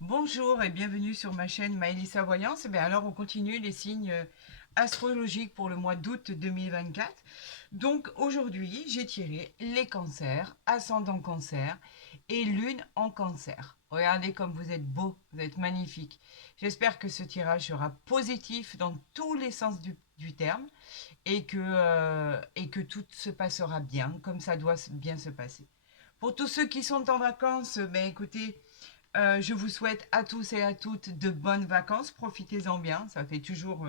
Bonjour et bienvenue sur ma chaîne Maëlissa Voyance. Et bien alors on continue les signes astrologiques pour le mois d'août 2024. Donc aujourd'hui j'ai tiré les cancers, ascendant cancer et lune en cancer. Regardez comme vous êtes beau, vous êtes magnifique. J'espère que ce tirage sera positif dans tous les sens du terme et que tout se passera bien comme ça doit bien se passer. Pour tous ceux qui sont en vacances, ben écoutez, je vous souhaite à tous et à toutes de bonnes vacances. Profitez-en bien. Ça fait toujours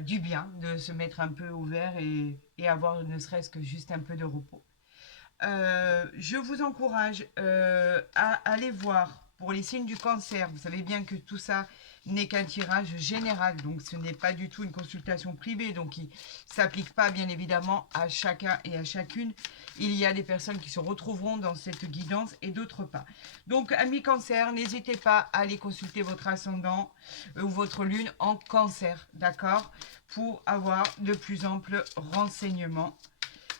du bien de se mettre un peu ouvert et avoir ne serait-ce que juste un peu de repos. Je vous encourage à aller voir pour les signes du cancer. Vous savez bien que tout ça n'est qu'un tirage général, donc ce n'est pas du tout une consultation privée, donc il ne s'applique pas bien évidemment à chacun et à chacune. Il y a des personnes qui se retrouveront dans cette guidance et d'autres pas. Donc amis cancer, n'hésitez pas à aller consulter votre ascendant ou votre lune en cancer, d'accord, pour avoir de plus amples renseignements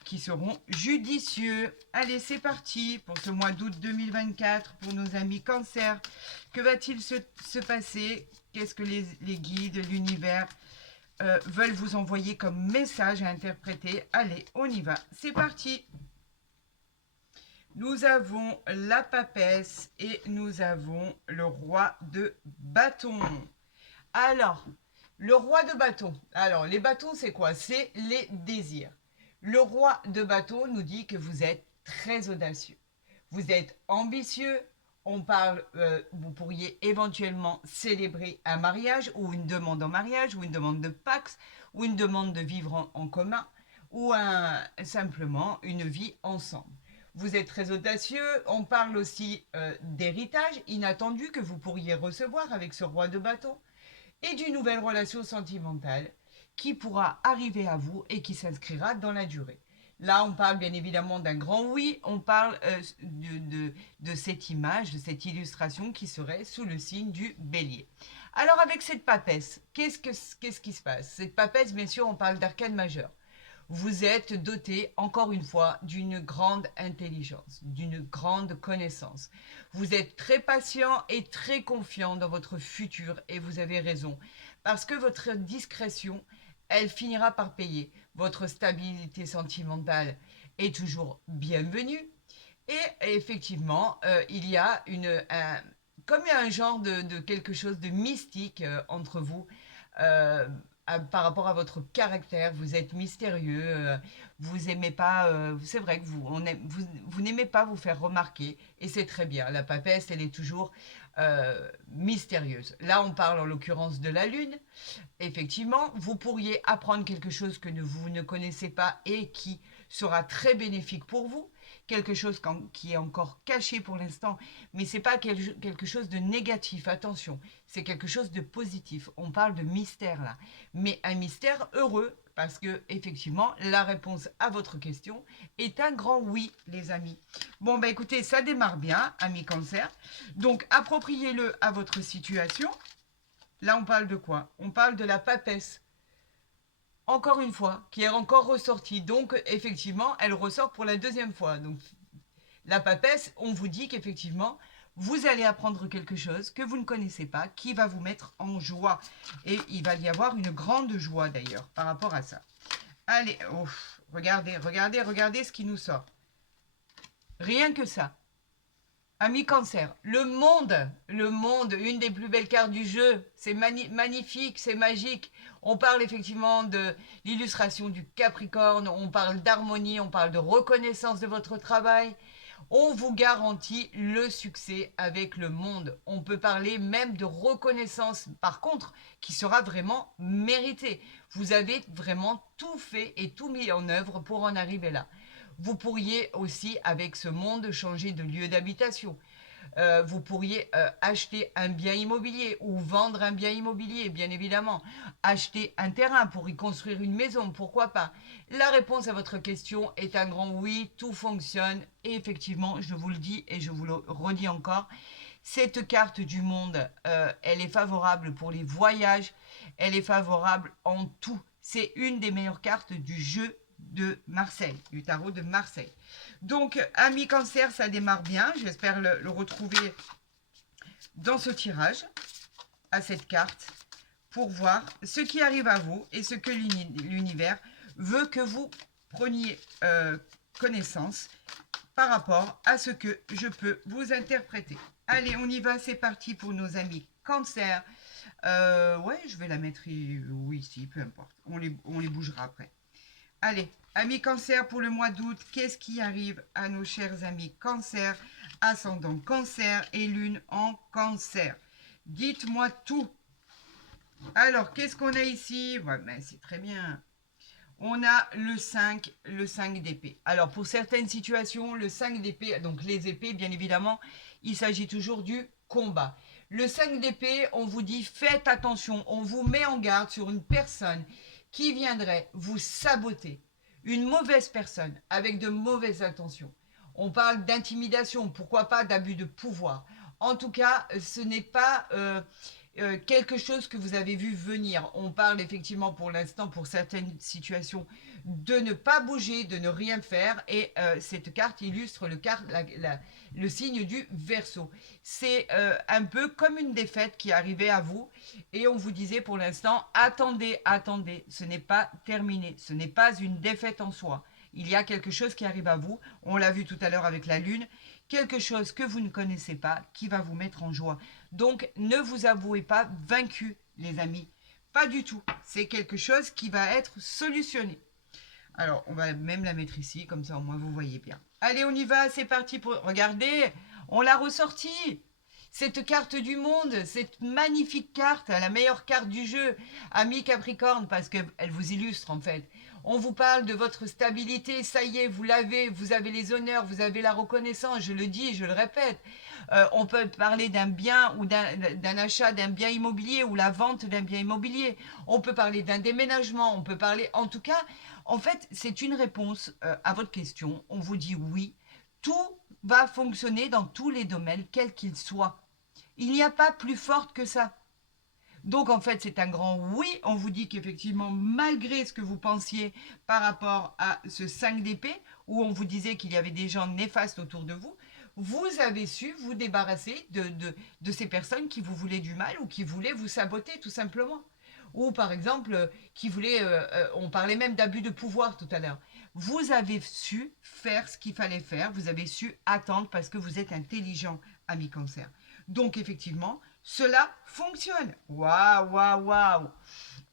qui seront judicieux. Allez, c'est parti pour ce mois d'août 2024 pour nos amis cancer. Que va-t-il se passer? Qu'est-ce que les guides, l'univers veulent vous envoyer comme message à interpréter? Allez, on y va. C'est parti. Nous avons la papesse et nous avons le roi de bâton. Alors, le roi de bâton. Alors, les bâtons, c'est quoi? C'est les désirs. Le roi de bâton nous dit que vous êtes très audacieux. Vous êtes ambitieux. On parle, vous pourriez éventuellement célébrer un mariage ou une demande en mariage ou une demande de Pax ou une demande de vivre en commun ou simplement une vie ensemble. Vous êtes très audacieux. On parle aussi d'héritage inattendu que vous pourriez recevoir avec ce roi de bâton et d'une nouvelle relation sentimentale qui pourra arriver à vous et qui s'inscrira dans la durée. Là, on parle bien évidemment d'un grand oui, on parle de cette image, de cette illustration qui serait sous le signe du bélier. Alors avec cette papesse, qu'est-ce qui se passe? Cette papesse, bien sûr, on parle d'arcane majeur. Vous êtes doté, encore une fois, d'une grande intelligence, d'une grande connaissance. Vous êtes très patient et très confiant dans votre futur et vous avez raison. Parce que votre discrétion, elle finira par payer. Votre stabilité sentimentale est toujours bienvenue. Et effectivement, il y a comme un genre de quelque chose de mystique entre vous. euh, Par rapport à votre caractère, vous êtes mystérieux, vous aimez pas, c'est vrai que vous n'aimez pas vous faire remarquer, et c'est très bien. La papesse, elle est toujours mystérieuse. Là, on parle en l'occurrence de la lune. Effectivement, vous pourriez apprendre quelque chose que vous ne connaissez pas et qui sera très bénéfique pour vous, quelque chose qui est encore caché pour l'instant, mais ce n'est pas quelque chose de négatif, attention, c'est quelque chose de positif. On parle de mystère là, mais un mystère heureux, parce que effectivement, la réponse à votre question est un grand oui, les amis. Bon, bah écoutez, ça démarre bien, amis cancer. Donc, appropriez-le à votre situation. Là, on parle de quoi? On parle de la papesse. Encore une fois, qui est encore ressortie. Donc, effectivement, elle ressort pour la deuxième fois. Donc, la papesse, on vous dit qu'effectivement, vous allez apprendre quelque chose que vous ne connaissez pas, qui va vous mettre en joie. Et il va y avoir une grande joie d'ailleurs par rapport à ça. Allez, ouf, regardez, regardez, regardez ce qui nous sort. Rien que ça. Ami Cancer, le monde, une des plus belles cartes du jeu, c'est magnifique, c'est magique. On parle effectivement de l'illustration du Capricorne, on parle d'harmonie, on parle de reconnaissance de votre travail. On vous garantit le succès avec le monde. On peut parler même de reconnaissance, par contre, qui sera vraiment méritée. Vous avez vraiment tout fait et tout mis en œuvre pour en arriver là. Vous pourriez aussi, avec ce monde, changer de lieu d'habitation. Vous pourriez acheter un bien immobilier ou vendre un bien immobilier, bien évidemment. Acheter un terrain pour y construire une maison, pourquoi pas? La réponse à votre question est un grand oui, tout fonctionne. Et effectivement, je vous le dis et je vous le redis encore, cette carte du monde, elle est favorable pour les voyages, elle est favorable en tout. C'est une des meilleures cartes du jeu de Marseille, du tarot de Marseille. Donc, ami cancer, ça démarre bien. J'espère le retrouver dans ce tirage à cette carte pour voir ce qui arrive à vous et ce que l'univers veut que vous preniez connaissance par rapport à ce que je peux vous interpréter. Allez, on y va, c'est parti pour nos amis Cancer. Ouais, je vais la mettre ici, peu importe. On les bougera après. Allez, amis Cancer pour le mois d'août, qu'est-ce qui arrive à nos chers amis Cancer, ascendant Cancer et lune en Cancer? Dites-moi tout. Alors, qu'est-ce qu'on a ici? Ouais, ben, c'est très bien. On a le 5 d'épée. Alors, pour certaines situations, le 5 d'épée, donc les épées, bien évidemment, il s'agit toujours du combat. Le 5 d'épée, on vous dit faites attention, on vous met en garde sur une personne qui viendrait vous saboter. Une mauvaise personne avec de mauvaises intentions. On parle d'intimidation, pourquoi pas d'abus de pouvoir. En tout cas, ce n'est pas quelque chose que vous avez vu venir. On parle effectivement pour l'instant, pour certaines situations, de ne pas bouger, de ne rien faire. Et cette carte illustre le signe du Verseau. C'est un peu comme une défaite qui arrivait à vous. Et on vous disait pour l'instant, attendez, attendez, ce n'est pas terminé. Ce n'est pas une défaite en soi. Il y a quelque chose qui arrive à vous. On l'a vu tout à l'heure avec la Lune. Quelque chose que vous ne connaissez pas qui va vous mettre en joie. Donc, ne vous avouez pas vaincu, les amis. Pas du tout. C'est quelque chose qui va être solutionné. Alors, on va même la mettre ici, comme ça au moins vous voyez bien. Allez, on y va, c'est parti pour... Regardez, on l'a ressortie. Cette carte du monde, cette magnifique carte, la meilleure carte du jeu, ami Capricorne, parce qu'elle vous illustre en fait. On vous parle de votre stabilité, ça y est, vous l'avez, vous avez les honneurs, vous avez la reconnaissance, je le dis, je le répète. On peut parler d'un bien ou d'un achat d'un bien immobilier ou la vente d'un bien immobilier. On peut parler d'un déménagement, on peut parler... En tout cas, en fait, c'est une réponse à votre question. On vous dit oui, tout va fonctionner dans tous les domaines, quels qu'ils soient. Il n'y a pas plus forte que ça. Donc en fait, c'est un grand oui. On vous dit qu'effectivement, malgré ce que vous pensiez par rapport à ce 5 d'épée, où on vous disait qu'il y avait des gens néfastes autour de vous, vous avez su vous débarrasser de ces personnes qui vous voulaient du mal ou qui voulaient vous saboter tout simplement. Ou par exemple, qui voulaient... on parlait même d'abus de pouvoir tout à l'heure. Vous avez su faire ce qu'il fallait faire. Vous avez su attendre parce que vous êtes intelligent, ami Cancer. Donc effectivement, cela fonctionne. Waouh, waouh, waouh.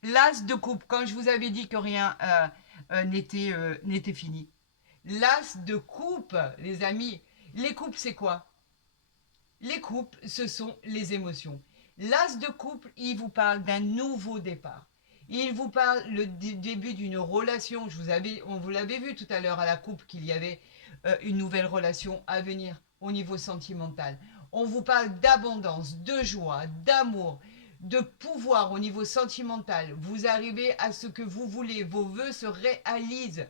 L'as de coupe, quand je vous avais dit que rien n'était fini. L'as de coupe, les amis. Les coupes, c'est quoi? Les coupes, ce sont les émotions. L'as de couple, il vous parle d'un nouveau départ. Il vous parle le début d'une relation. On vous l'avait vu tout à l'heure à la coupe qu'il y avait une nouvelle relation à venir au niveau sentimental. On vous parle d'abondance, de joie, d'amour, de pouvoir au niveau sentimental. Vous arrivez à ce que vous voulez. Vos vœux se réalisent.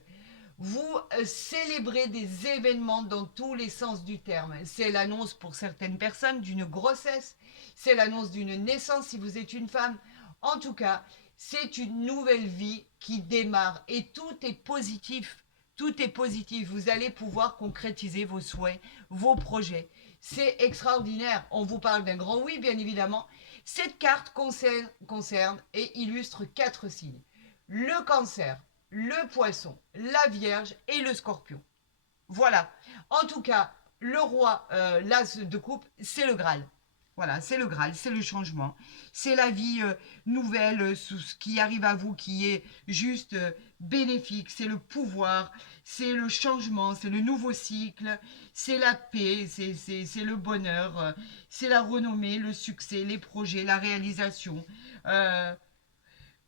Vous célébrez des événements dans tous les sens du terme. C'est l'annonce pour certaines personnes d'une grossesse. C'est l'annonce d'une naissance si vous êtes une femme. En tout cas, c'est une nouvelle vie qui démarre et tout est positif. Tout est positif. Vous allez pouvoir concrétiser vos souhaits, vos projets. C'est extraordinaire. On vous parle d'un grand oui, bien évidemment. Cette carte concerne et illustre 4 signes. Le Cancer, le Poisson, la Vierge et le Scorpion. Voilà. En tout cas, le roi, l'as de coupe, c'est le Graal. Voilà, c'est le Graal, c'est le changement. C'est la vie nouvelle, ce qui arrive à vous, qui est juste bénéfique. C'est le pouvoir, c'est le changement, c'est le nouveau cycle, c'est la paix, c'est le bonheur, c'est la renommée, le succès, les projets, la réalisation.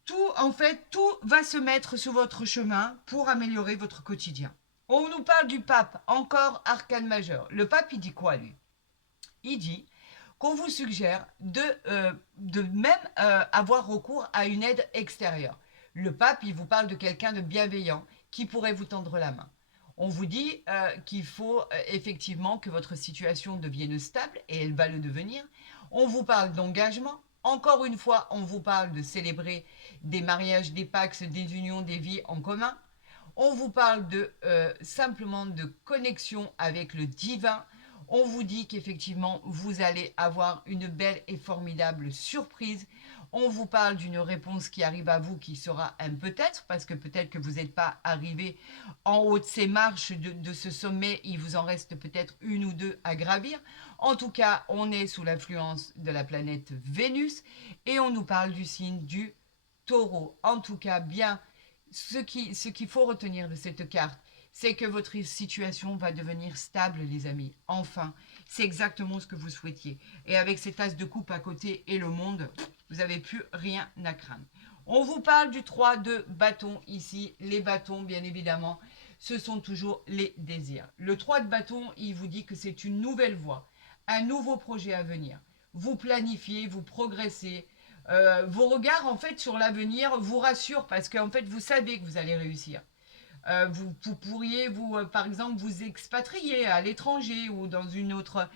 Tout, en fait, tout va se mettre sur votre chemin pour améliorer votre quotidien. On nous parle du pape, encore arcane majeur. Le pape, il dit quoi, lui? Il dit qu'on vous suggère de même avoir recours à une aide extérieure. Le pape, il vous parle de quelqu'un de bienveillant qui pourrait vous tendre la main. On vous dit qu'il faut effectivement que votre situation devienne stable, et elle va le devenir. On vous parle d'engagement. Encore une fois, on vous parle de célébrer des mariages, des pax, des unions, des vies en commun. On vous parle simplement de connexion avec le divin. On vous dit qu'effectivement, vous allez avoir une belle et formidable surprise. On vous parle d'une réponse qui arrive à vous qui sera un peut-être, parce que peut-être que vous n'êtes pas arrivé en haut de ces marches de ce sommet, il vous en reste peut-être une ou deux à gravir. En tout cas, on est sous l'influence de la planète Vénus et on nous parle du signe du taureau. En tout cas, bien, ce qu'il faut retenir de cette carte, c'est que votre situation va devenir stable, les amis. Enfin, c'est exactement ce que vous souhaitiez. Et avec cet as de coupe à côté et le monde, vous n'avez plus rien à craindre. On vous parle du 3 de bâton ici. Les bâtons, bien évidemment, ce sont toujours les désirs. Le 3 de bâton, il vous dit que c'est une nouvelle voie, un nouveau projet à venir. Vous planifiez, vous progressez. Vos regards, en fait, sur l'avenir vous rassurent parce qu'en fait, vous savez que vous allez réussir. Vous pourriez, par exemple, vous expatrier à l'étranger ou dans une autre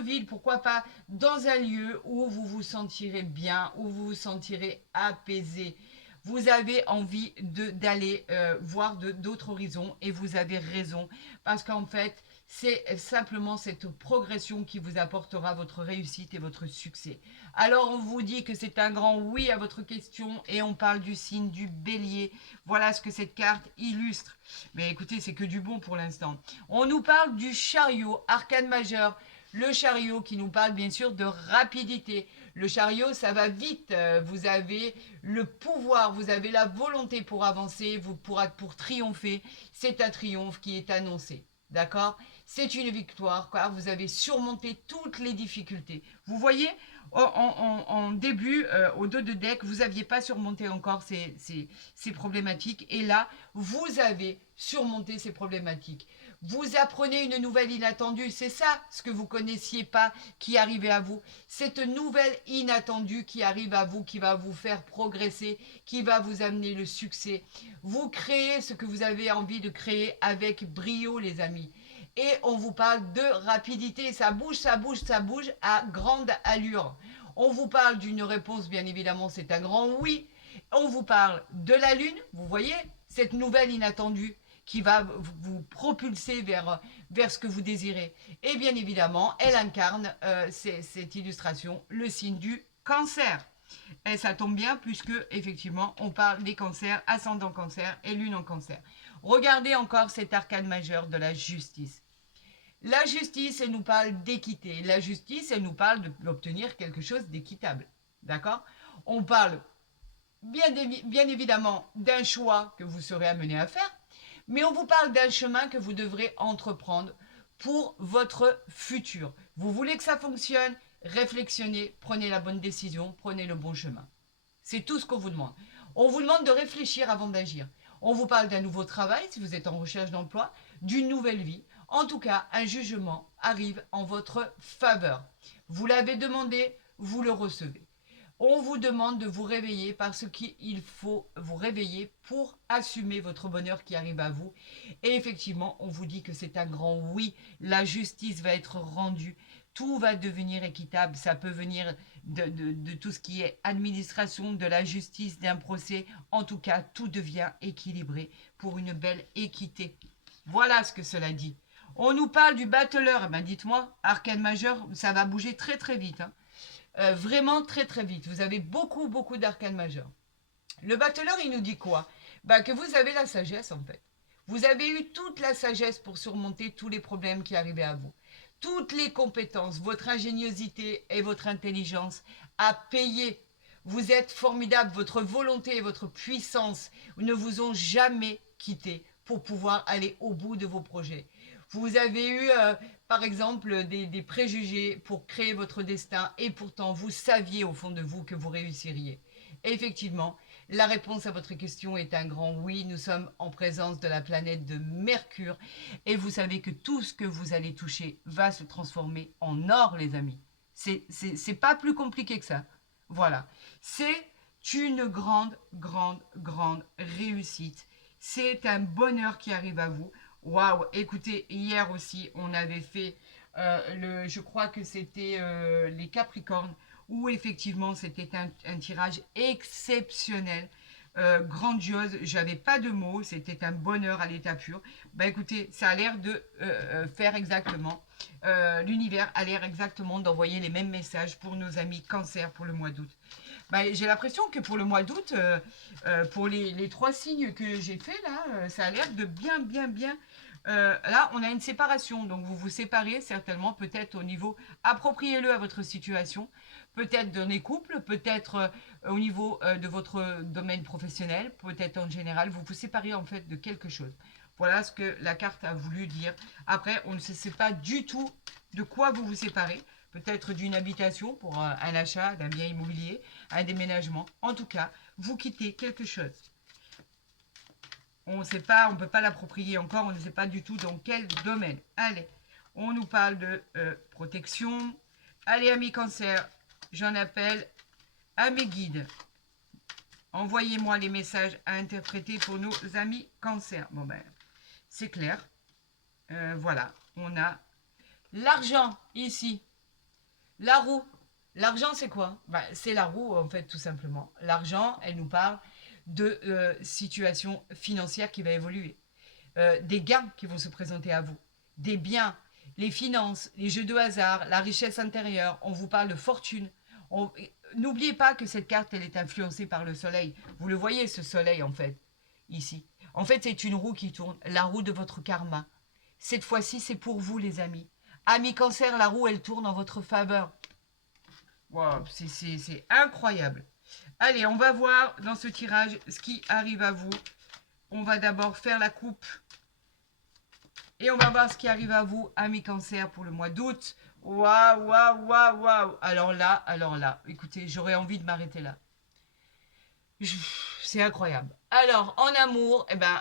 ville, pourquoi pas, dans un lieu où vous vous sentirez bien, où vous vous sentirez apaisé. Vous avez envie d'aller voir d'autres horizons et vous avez raison parce qu'en fait, c'est simplement cette progression qui vous apportera votre réussite et votre succès. Alors on vous dit que c'est un grand oui à votre question et on parle du signe du bélier. Voilà ce que cette carte illustre. Mais écoutez, c'est que du bon pour l'instant. On nous parle du chariot, arcane majeur. Le chariot qui nous parle bien sûr de rapidité. Le chariot, ça va vite. Vous avez le pouvoir, vous avez la volonté pour avancer, pour triompher. C'est un triomphe qui est annoncé. D'accord? C'est une victoire, car vous avez surmonté toutes les difficultés. Vous voyez, en début, au dos de deck, vous n'aviez pas surmonté encore ces problématiques. Et là, vous avez surmonté ces problématiques. Vous apprenez une nouvelle inattendue. C'est ça ce que vous ne connaissiez pas qui arrivait à vous. Cette nouvelle inattendue qui arrive à vous, qui va vous faire progresser, qui va vous amener le succès. Vous créez ce que vous avez envie de créer avec brio, les amis. Et on vous parle de rapidité. Ça bouge, ça bouge, ça bouge à grande allure. On vous parle d'une réponse, bien évidemment, c'est un grand oui. On vous parle de la Lune, vous voyez, cette nouvelle inattendue qui va vous propulser vers ce que vous désirez. Et bien évidemment, elle incarne cette illustration, le signe du cancer. Et ça tombe bien puisque effectivement on parle des cancers, ascendant cancer et lune en cancer. Regardez encore cet arcane majeur de la justice. La justice, elle nous parle d'équité. La justice, elle nous parle d'obtenir quelque chose d'équitable. D'accord? On parle bien évidemment d'un choix que vous serez amené à faire, mais on vous parle d'un chemin que vous devrez entreprendre pour votre futur. Vous voulez que ça fonctionne? Réflexionner, prenez la bonne décision, prenez le bon chemin. C'est tout ce qu'on vous demande. On vous demande de réfléchir avant d'agir. On vous parle d'un nouveau travail si vous êtes en recherche d'emploi, d'une nouvelle vie. En tout cas, un jugement arrive en votre faveur. Vous l'avez demandé, vous le recevez. On vous demande de vous réveiller parce qu'il faut vous réveiller pour assumer votre bonheur qui arrive à vous. Et effectivement, on vous dit que c'est un grand oui. La justice va être rendue. Tout va devenir équitable. Ça peut venir de tout ce qui est administration, de la justice, d'un procès. En tout cas, tout devient équilibré pour une belle équité. Voilà ce que cela dit. On nous parle du battleur. Eh ben dites-moi, arcane majeur, ça va bouger très très vite. Hein. Vraiment très très vite. Vous avez beaucoup d'arcanes majeurs. Le battleur, il nous dit quoi? Bah, que vous avez la sagesse en fait. Vous avez eu toute la sagesse pour surmonter tous les problèmes qui arrivaient à vous. Toutes les compétences, votre ingéniosité et votre intelligence à payer. Vous êtes formidable, votre volonté et votre puissance ne vous ont jamais quitté pour pouvoir aller au bout de vos projets. Vous avez eu, par exemple, des préjugés pour créer votre destin et pourtant vous saviez au fond de vous que vous réussiriez. Et effectivement, la réponse à votre question est un grand oui. Nous sommes en présence de la planète de Mercure et vous savez que tout ce que vous allez toucher va se transformer en or, les amis. C'est pas plus compliqué que ça. Voilà. C'est une grande réussite. C'est un bonheur qui arrive à vous. Waouh, écoutez, hier aussi, on avait fait, je crois que c'était les Capricornes, où effectivement, c'était un tirage exceptionnel. grandiose, j'avais pas de mots, c'était un bonheur à l'état pur. Bah écoutez, ça a l'air de faire exactement, l'univers a l'air exactement d'envoyer les mêmes messages pour nos amis cancer pour le mois d'août. Bah, j'ai l'impression que pour le mois d'août, pour les trois signes que j'ai fait là, ça a l'air de bien, bien, bien. Là, on a une séparation, donc vous vous séparez certainement, peut-être au niveau, appropriez-le à votre situation, peut-être dans les couples, peut-être au niveau de votre domaine professionnel, peut-être en général, vous vous séparez en fait de quelque chose. Voilà ce que la carte a voulu dire. Après, on ne sait pas du tout de quoi vous vous séparez. Peut-être d'une habitation pour un achat d'un bien immobilier, un déménagement. En tout cas, vous quittez quelque chose. On ne sait pas, on ne peut pas l'approprier encore, on ne sait pas du tout dans quel domaine. Allez, on nous parle de protection. Allez, amis cancer, j'en appelle à mes guides. Envoyez-moi les messages à interpréter pour nos amis cancer. Bon ben, c'est clair. Voilà, on a l'argent ici. La roue. L'argent, c'est quoi? Bah, c'est la roue, en fait, tout simplement. L'argent, elle nous parle de situation financière qui va évoluer. Des gains qui vont se présenter à vous. Des biens, les finances, les jeux de hasard, la richesse intérieure. On vous parle de fortune. N'oubliez pas que cette carte, elle est influencée par le soleil. Vous le voyez, ce soleil, en fait, ici. En fait, c'est une roue qui tourne. La roue de votre karma. Cette fois-ci, c'est pour vous, les amis. Amis cancer, la roue, elle tourne en votre faveur. Wow, c'est incroyable. Allez, on va voir dans ce tirage ce qui arrive à vous. On va d'abord faire la coupe. Et on va voir ce qui arrive à vous, amis cancer, pour le mois d'août. Waouh, waouh, waouh, waouh. Alors là, écoutez, j'aurais envie de m'arrêter là. C'est incroyable. Alors, en amour, eh ben,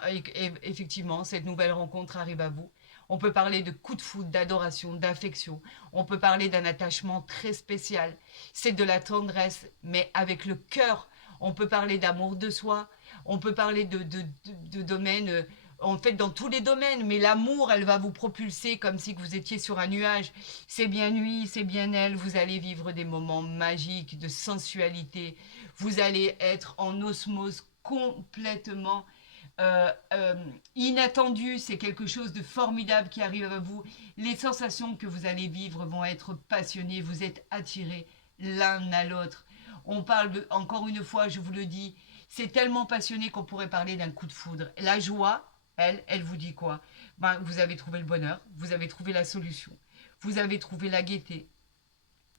effectivement, cette nouvelle rencontre arrive à vous. On peut parler de coup de foudre, d'adoration, d'affection. On peut parler d'un attachement très spécial. C'est de la tendresse, mais avec le cœur. On peut parler d'amour de soi. On peut parler de domaines, en fait, dans tous les domaines. Mais l'amour, elle va vous propulser comme si vous étiez sur un nuage. C'est bien lui, c'est bien elle. Vous allez vivre des moments magiques de sensualité. Vous allez être en osmose complètement inattendu, c'est quelque chose de formidable qui arrive à vous. Les sensations que vous allez vivre vont être passionnées, vous êtes attirés l'un à l'autre. On parle de, encore une fois, je vous le dis, c'est tellement passionné qu'on pourrait parler d'un coup de foudre. La joie, elle vous dit quoi? Ben, vous avez trouvé le bonheur, vous avez trouvé la solution, vous avez trouvé la gaieté,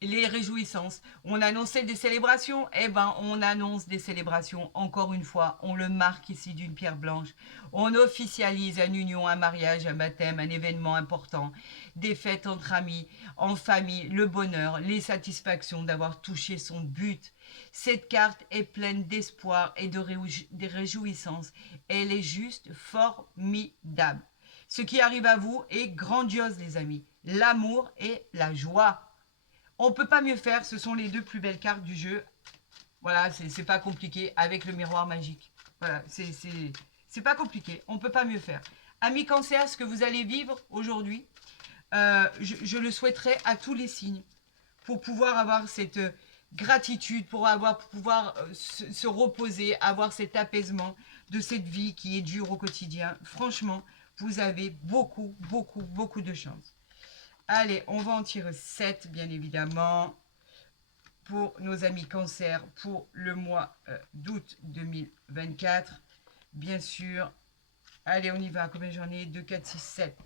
les réjouissances. On annonçait des célébrations, eh ben on annonce des célébrations. Encore une fois, on le marque ici d'une pierre blanche. On officialise une union, un mariage, un baptême, un événement important, des fêtes entre amis, en famille, le bonheur, les satisfactions d'avoir touché son but. Cette carte est pleine d'espoir et de réjouissances. Elle est juste formidable. Ce qui arrive à vous est grandiose, les amis. L'amour et la joie. On ne peut pas mieux faire, ce sont les deux plus belles cartes du jeu. Voilà, c'est pas compliqué avec le miroir magique. Voilà, c'est pas compliqué, on ne peut pas mieux faire. Amis cancer, ce que vous allez vivre aujourd'hui, je le souhaiterais à tous les signes pour pouvoir avoir cette gratitude, pour pouvoir se reposer, avoir cet apaisement de cette vie qui est dure au quotidien. Franchement, vous avez beaucoup, beaucoup, beaucoup de chance. Allez, on va en tirer 7, bien évidemment, pour nos amis cancer, pour le mois d'août 2024. Bien sûr. Allez, on y va. Combien j'en ai? 2, 4, 6, 7.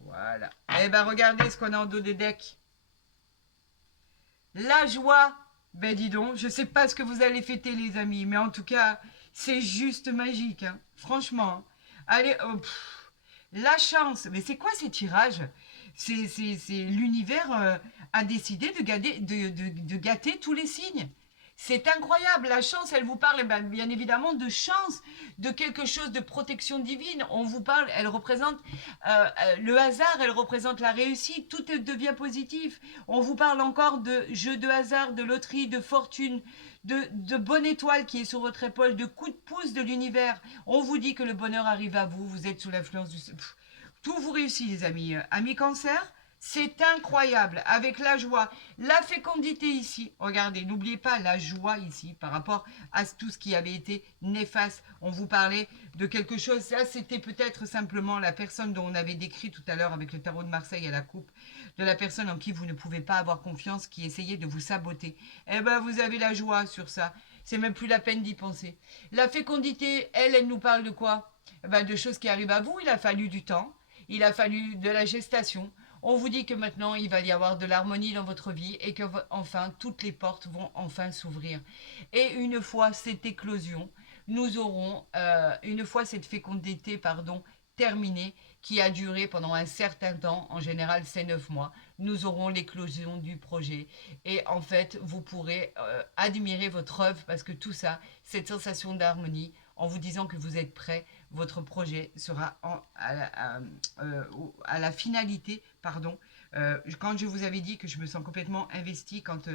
Voilà. Eh bien, regardez ce qu'on a en dos des decks. La joie. Ben, dis donc, je ne sais pas ce que vous allez fêter, les amis, mais en tout cas, c'est juste magique. Hein. Franchement. Allez, la chance. Mais c'est quoi ces tirages? C'est l'univers a décidé de gâter tous les signes. C'est incroyable. La chance, elle vous parle bien évidemment de chance, de quelque chose de protection divine. On vous parle, elle représente le hasard, elle représente la réussite. Tout devient positif. On vous parle encore de jeux de hasard, de loterie, de fortune, de bonne étoile qui est sur votre épaule, de coup de pouce de l'univers. On vous dit que le bonheur arrive à vous. Vous êtes sous l'influence du... tout vous réussit, les amis. Amis cancer, C'est incroyable, avec la joie, la fécondité ici. Regardez, n'oubliez pas la joie ici par rapport à tout ce qui avait été néfaste. On vous parlait de quelque chose, ça c'était peut-être simplement la personne dont on avait décrit tout à l'heure avec le tarot de Marseille à la coupe, de la personne en qui vous ne pouvez pas avoir confiance, qui essayait de vous saboter. Eh ben vous avez la joie sur ça, c'est même plus la peine d'y penser. La fécondité, elle nous parle de quoi? Eh ben, de choses qui arrivent à vous, il a fallu du temps, il a fallu de la gestation. On vous dit que maintenant, il va y avoir de l'harmonie dans votre vie et que enfin, toutes les portes vont enfin s'ouvrir. Et une fois cette éclosion, nous aurons, une fois cette fécondité, pardon, terminée, qui a duré pendant un certain temps, en général c'est 9 mois, nous aurons l'éclosion du projet. Et en fait, vous pourrez admirer votre œuvre parce que tout ça, cette sensation d'harmonie, en vous disant que vous êtes prêt, votre projet sera à la finalité, pardon. Quand je vous avais dit que je me sens complètement investie, quand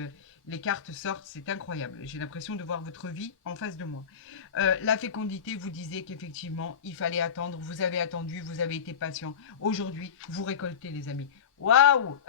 les cartes sortent, c'est incroyable. J'ai l'impression de voir votre vie en face de moi. La fécondité vous disait qu'effectivement, il fallait attendre. Vous avez attendu, vous avez été patient. Aujourd'hui, vous récoltez, les amis. Waouh.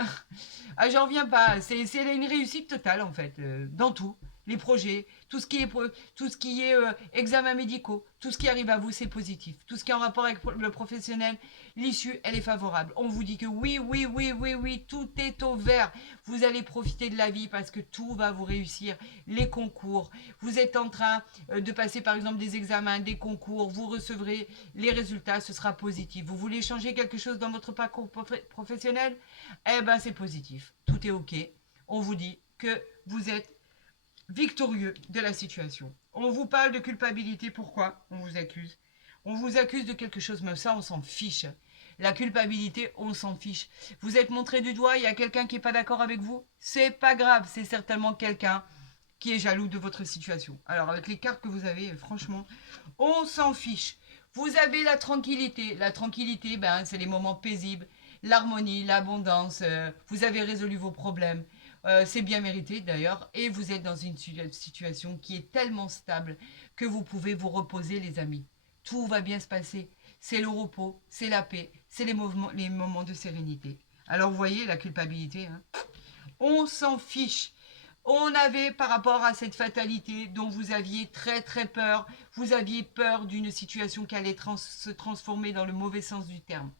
Ah, j'en reviens pas. C'est une réussite totale, en fait, dans tout. Les projets, tout ce qui est examens médicaux, tout ce qui arrive à vous, c'est positif. Tout ce qui est en rapport avec le professionnel, l'issue, elle est favorable. On vous dit que oui, oui, oui, oui, oui, tout est au vert. Vous allez profiter de la vie parce que tout va vous réussir. Les concours, vous êtes en train de passer par exemple des examens, des concours, vous recevrez les résultats, ce sera positif. Vous voulez changer quelque chose dans votre parcours professionnel? Eh ben c'est positif. Tout est ok. On vous dit que vous êtes victorieux de la situation. On vous parle de culpabilité, pourquoi on vous accuse? On vous accuse de quelque chose, mais ça, on s'en fiche. La culpabilité, on s'en fiche. Vous êtes montré du doigt, il y a quelqu'un qui n'est pas d'accord avec vous? C'est pas grave, c'est certainement quelqu'un qui est jaloux de votre situation. Alors, avec les cartes que vous avez, franchement, on s'en fiche. Vous avez la tranquillité. La tranquillité, ben, c'est les moments paisibles, l'harmonie, l'abondance. Vous avez résolu vos problèmes. C'est bien mérité d'ailleurs. Et vous êtes dans une situation qui est tellement stable que vous pouvez vous reposer, les amis. Tout va bien se passer. C'est le repos, c'est la paix, c'est les moments de sérénité. Alors vous voyez la culpabilité, hein, on s'en fiche. On avait par rapport à cette fatalité dont vous aviez très très peur, vous aviez peur d'une situation qui allait se transformer dans le mauvais sens du terme.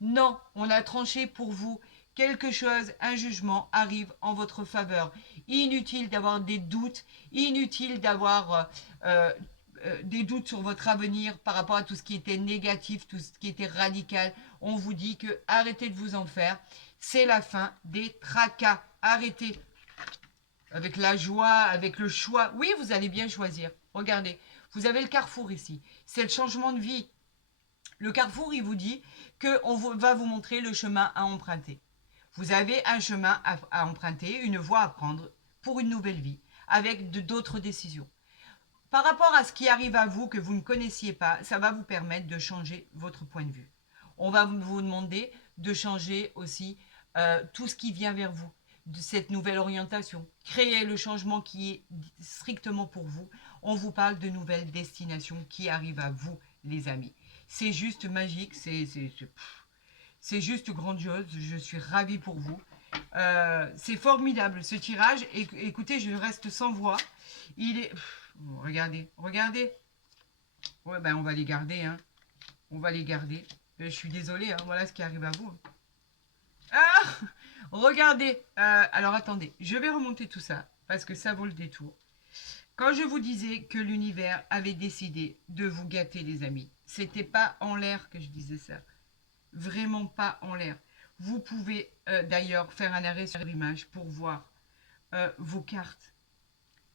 Non, on a tranché pour vous. Quelque chose, un jugement arrive en votre faveur. Inutile d'avoir des doutes, inutile d'avoir des doutes sur votre avenir par rapport à tout ce qui était négatif, tout ce qui était radical. On vous dit que arrêtez de vous en faire. C'est la fin des tracas. Arrêtez. Avec la joie, avec le choix. Oui, vous allez bien choisir. Regardez, vous avez le carrefour ici. C'est le changement de vie. Le carrefour, il vous dit qu'on va vous montrer le chemin à emprunter. Vous avez un chemin à emprunter, une voie à prendre pour une nouvelle vie, avec d'autres décisions. Par rapport à ce qui arrive à vous que vous ne connaissiez pas, ça va vous permettre de changer votre point de vue. On va vous demander de changer aussi tout ce qui vient vers vous, de cette nouvelle orientation. Créer le changement qui est strictement pour vous. On vous parle de nouvelles destinations qui arrivent à vous, les amis. C'est juste magique, c'est juste grandiose. Je suis ravie pour vous. C'est formidable ce tirage. Écoutez, je reste sans voix. Il est... regardez, regardez. Ouais, ben on va les garder, hein. On va les garder. Je suis désolée, hein. Voilà ce qui arrive à vous. Ah, regardez. Alors attendez, je vais remonter tout ça parce que ça vaut le détour. Quand je vous disais que l'univers avait décidé de vous gâter, les amis, c'était pas en l'air que je disais ça. Vraiment pas en l'air. Vous pouvez d'ailleurs faire un arrêt sur l'image pour voir vos cartes.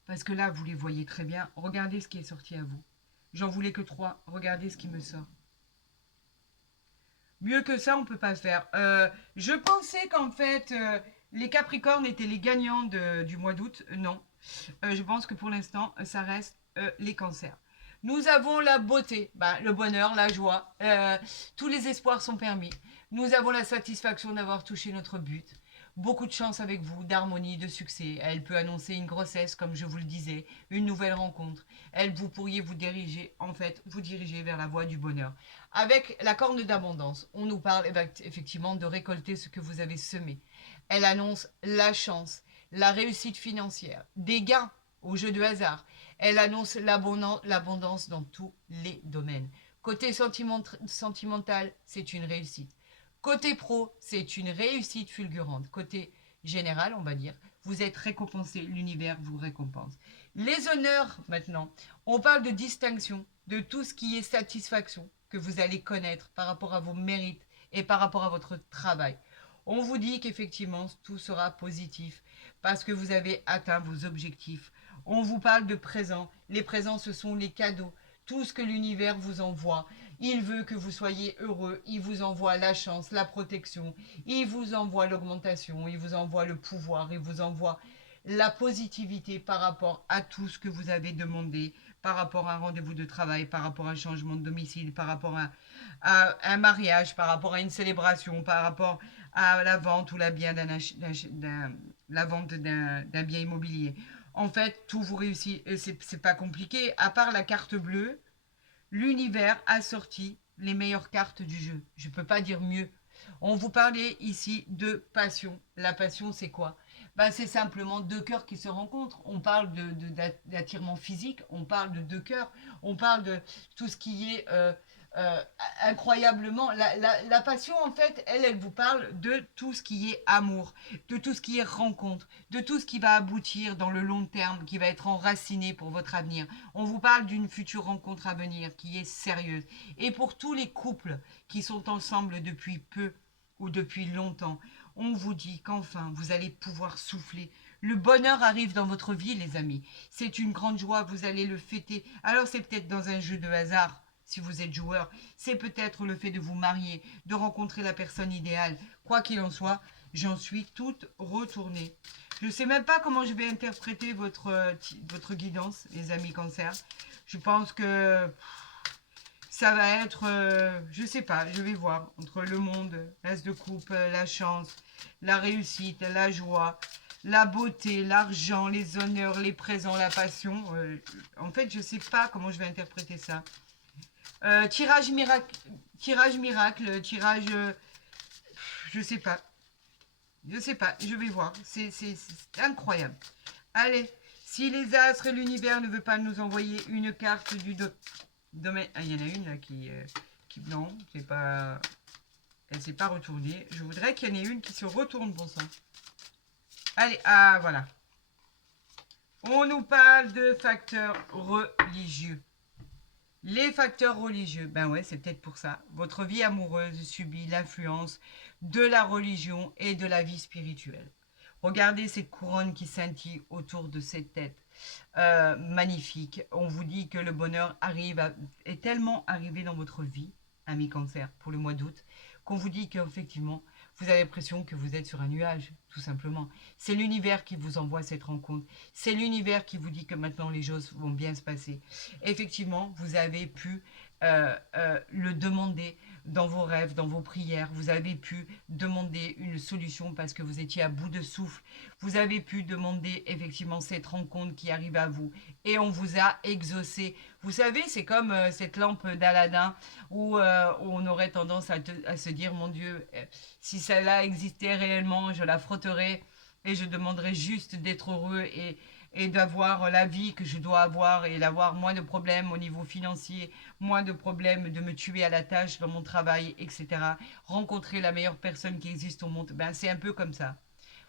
Parce que là, vous les voyez très bien. Regardez ce qui est sorti à vous. J'en voulais que 3. Regardez ce qui me sort. Mieux que ça, on ne peut pas faire. Je pensais qu'en fait, les Capricornes étaient les gagnants du mois d'août. Non. Je pense que pour l'instant, ça reste les Cancers. Nous avons la beauté, le bonheur, la joie. Tous les espoirs sont permis. Nous avons la satisfaction d'avoir touché notre but. beaucoup de chance avec vous, d'harmonie, de succès. Elle peut annoncer une grossesse, comme je vous le disais, une nouvelle rencontre. Vous pourriez vous diriger, en fait, vous diriger vers la voie du bonheur. Avec la corne d'abondance, on nous parle effectivement de récolter ce que vous avez semé. Elle annonce la chance, la réussite financière, des gains au jeu de hasard. Elle annonce l'abondance dans tous les domaines. Côté sentimental, c'est une réussite. Côté pro, c'est une réussite fulgurante. Côté général, on va dire, vous êtes récompensé, l'univers vous récompense. Les honneurs, maintenant, on parle de distinction, de tout ce qui est satisfaction que vous allez connaître par rapport à vos mérites et par rapport à votre travail. On vous dit qu'effectivement, tout sera positif parce que vous avez atteint vos objectifs. On vous parle de présents. Les présents, ce sont les cadeaux. Tout ce que l'univers vous envoie. Il veut que vous soyez heureux. Il vous envoie la chance, la protection. Il vous envoie l'augmentation. Il vous envoie le pouvoir. Il vous envoie la positivité par rapport à tout ce que vous avez demandé, par rapport à un rendez-vous de travail, par rapport à un changement de domicile, par rapport à un mariage, par rapport à une célébration, par rapport à la vente ou la vente d'un bien immobilier. En fait, tout vous réussit. C'est pas compliqué. À part la carte bleue, l'univers a sorti les meilleures cartes du jeu. Je ne peux pas dire mieux. On vous parlait ici de passion. La passion, c'est quoi? C'est simplement deux cœurs qui se rencontrent. On parle d'attirement physique, on parle de deux cœurs, on parle de tout ce qui est euh, incroyablement... La passion, en fait, elle vous parle de tout ce qui est amour, de tout ce qui est rencontre, de tout ce qui va aboutir dans le long terme, qui va être enraciné pour votre avenir. On vous parle d'une future rencontre à venir qui est sérieuse. Et pour tous les couples qui sont ensemble depuis peu ou depuis longtemps, on vous dit qu'enfin vous allez pouvoir souffler. Le bonheur arrive dans votre vie, les amis. C'est une grande joie, vous allez le fêter. Alors c'est peut-être dans un jeu de hasard, si vous êtes joueur. C'est peut-être le fait de vous marier, de rencontrer la personne idéale. Quoi qu'il en soit, j'en suis toute retournée. Je ne sais même pas comment je vais interpréter votre guidance, les amis cancer. Je pense que ça va être, je sais pas, je vais voir, entre le monde, l'as de coupe, la chance, la réussite, la joie, la beauté, l'argent, les honneurs, les présents, la passion. En fait, je sais pas comment je vais interpréter ça. Tirage miracle, tirage, je sais pas. Je sais pas, je vais voir. C'est incroyable. Allez, si les astres et l'univers ne veulent pas nous envoyer une carte du domaine... Ah, il y en a une là qui non, c'est pas... Elle s'est pas retournée. Je voudrais qu'il y en ait une qui se retourne, bon sang. Allez, ah, voilà. On nous parle de facteurs religieux. Les facteurs religieux, ben ouais, c'est peut-être pour ça. Votre vie amoureuse subit l'influence de la religion et de la vie spirituelle. Regardez cette couronne qui scintille autour de cette tête. Magnifique. On vous dit que le bonheur est tellement arrivé dans votre vie, ami cancer, pour le mois d'août, qu'on vous dit qu'effectivement, vous avez l'impression que vous êtes sur un nuage, tout simplement. C'est l'univers qui vous envoie cette rencontre. C'est l'univers qui vous dit que maintenant les choses vont bien se passer. Effectivement, vous avez pu le demander dans vos rêves, dans vos prières. Vous avez pu demander une solution parce que vous étiez à bout de souffle. Vous avez pu demander effectivement cette rencontre qui arrive à vous. Et on vous a exaucé. Vous savez, c'est comme cette lampe d'Aladin où on aurait tendance à se dire, mon Dieu, si celle-là existait réellement, je la frotterais et je demanderais juste d'être heureux et d'avoir la vie que je dois avoir et d'avoir moins de problèmes au niveau financier, moins de problèmes de me tuer à la tâche dans mon travail, etc. Rencontrer la meilleure personne qui existe au monde, ben c'est un peu comme ça.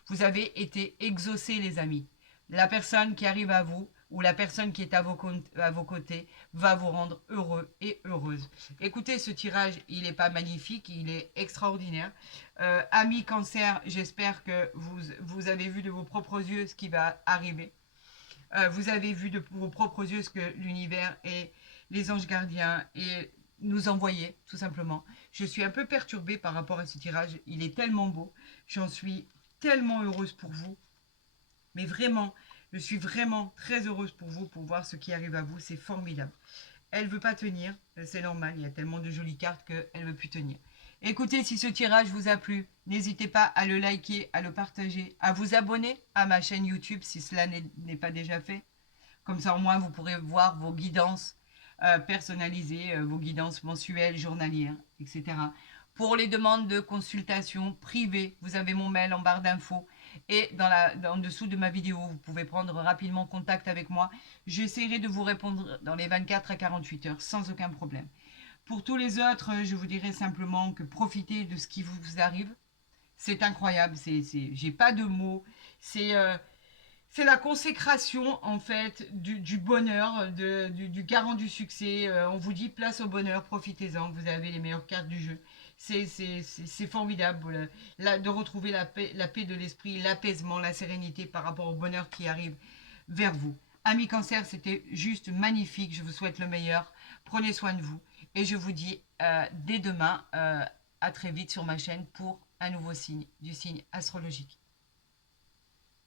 Vous avez été exaucés, les amis. La personne qui arrive à vous ou la personne qui est à vos côtés va vous rendre heureux et heureuse. Écoutez, ce tirage, il n'est pas magnifique, il est extraordinaire. Amis cancer, j'espère que vous avez vu de vos propres yeux ce qui va arriver. Vous avez vu de vos propres yeux ce que l'univers et les anges gardiens et nous envoyaient, tout simplement. Je suis un peu perturbée par rapport à ce tirage. Il est tellement beau. J'en suis tellement heureuse pour vous. Mais vraiment, je suis vraiment très heureuse pour vous, pour voir ce qui arrive à vous. C'est formidable. Elle ne veut pas tenir, c'est normal. Il y a tellement de jolies cartes qu'elle ne veut plus tenir. Écoutez, si ce tirage vous a plu, n'hésitez pas à le liker, à le partager, à vous abonner à ma chaîne YouTube si cela n'est pas déjà fait. Comme ça, au moins, vous pourrez voir vos guidances personnalisées, vos guidances mensuelles, journalières, etc. Pour les demandes de consultation privée, vous avez mon mail en barre d'infos et en dessous de ma vidéo, vous pouvez prendre rapidement contact avec moi. J'essaierai de vous répondre dans les 24 à 48 heures sans aucun problème. Pour tous les autres, je vous dirais simplement que profitez de ce qui vous arrive. C'est incroyable, j'ai pas de mots. C'est la consécration en fait du bonheur, du garant du succès. On vous dit place au bonheur, profitez-en, vous avez les meilleures cartes du jeu. C'est formidable de retrouver la paix de l'esprit, l'apaisement, la sérénité par rapport au bonheur qui arrive vers vous. Amis Cancer, c'était juste magnifique, je vous souhaite le meilleur. Prenez soin de vous et je vous dis dès demain à très vite sur ma chaîne pour un nouveau signe, du signe astrologique.